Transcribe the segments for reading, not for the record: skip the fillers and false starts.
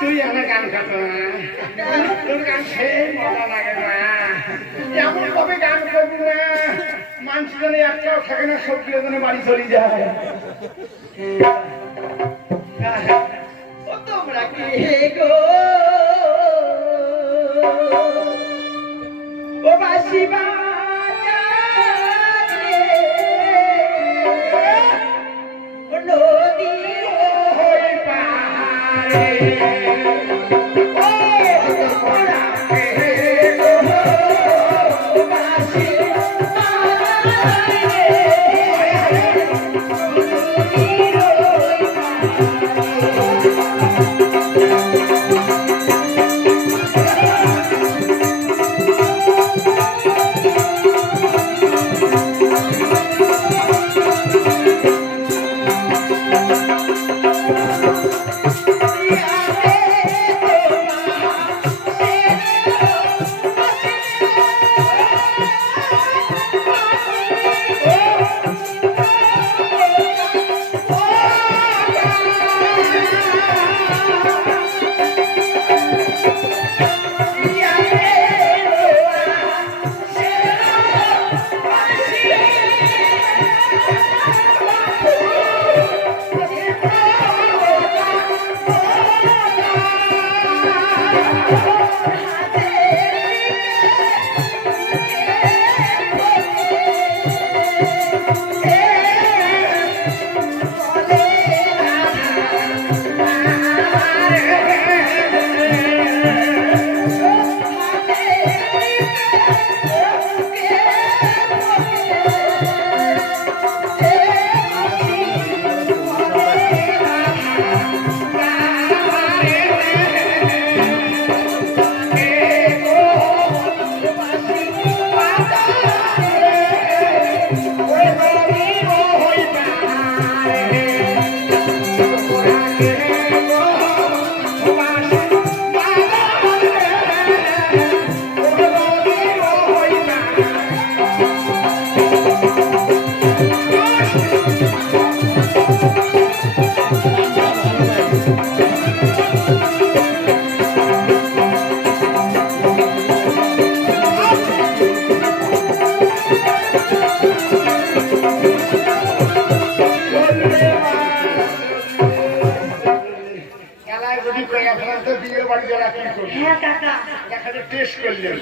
তুই আমার গান খাতো না, তোর গান সেই মজা লাগে না। এমন ভাবে গান করবি না মানুষ যেন একটাও থাকে না, সবজি যেন বাড়ি চলে যায়। ও তোমরা কে গো ও বাসি বাজারে ও নদী ওই পারে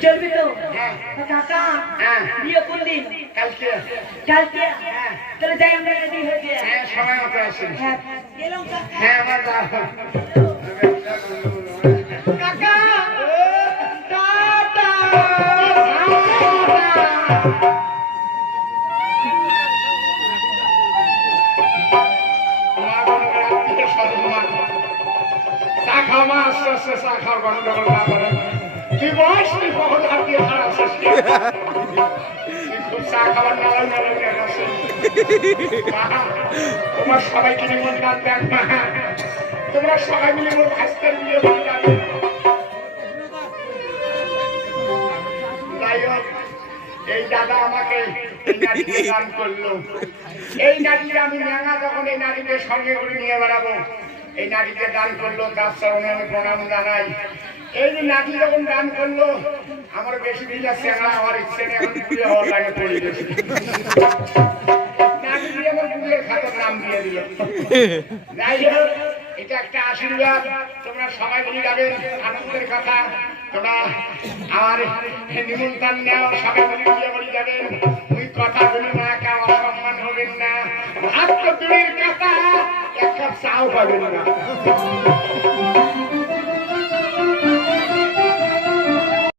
চলবি তো কাকা বিয়ে কোন দিন? কালকে। কালকে? তাহলে যাই আমরা রেডি হয়ে গিয়ে। হ্যাঁ সময় মতো আসুন। গেলাম কাকা। হ্যাঁ আমার কাকা টাটা। চা খাও মা, আস্তে আস্তে চা খাও, গন্ডগোল না করে। তুই বস, তুই কখন হাত দিয়ে খাওয়াচ্ছিস? তুই খুব চা খাবার নালাম নালাম কেন আছে? মা, তোমার সবাইকে নিমন্ত্রণ দেখ মা, তোমরা সবাই মিলে মোর ভাস্কর বিয়ে করে যাবে। যাই হোক, এই দাদা আমাকে এই নারীকে দান করলো। এই নারীকে আমি ন্যাঙা যখন এই নারীকে সঙ্গে করে নিয়ে বেড়াবো, এই নারীকে দান করলো, তার চরণে আমি প্রণাম জানাই। এই যে নারী যখন দান করলো, আমার বেশি দিন আছে আমার ইচ্ছে নেই, এখন বিয়ে হওয়ার লাগে পড়ে গেছে। নারী দিয়ে আমার বিয়ের খাতার নাম দিয়ে দিল। যাই হোক, এটা একটা আশীর্বাদ, তোমরা সবাই মিলে যাবেন, আনন্দের কথা। তোমরা আমার নিমন্ত্রণ নেও, সবাই মিলে বিয়ে করে যাবেন। ওই কথা বলি না, কেউ অসম্মান হবেন না। ভাত তো দূরের কথা, এক কাপ চাও পাবেন না।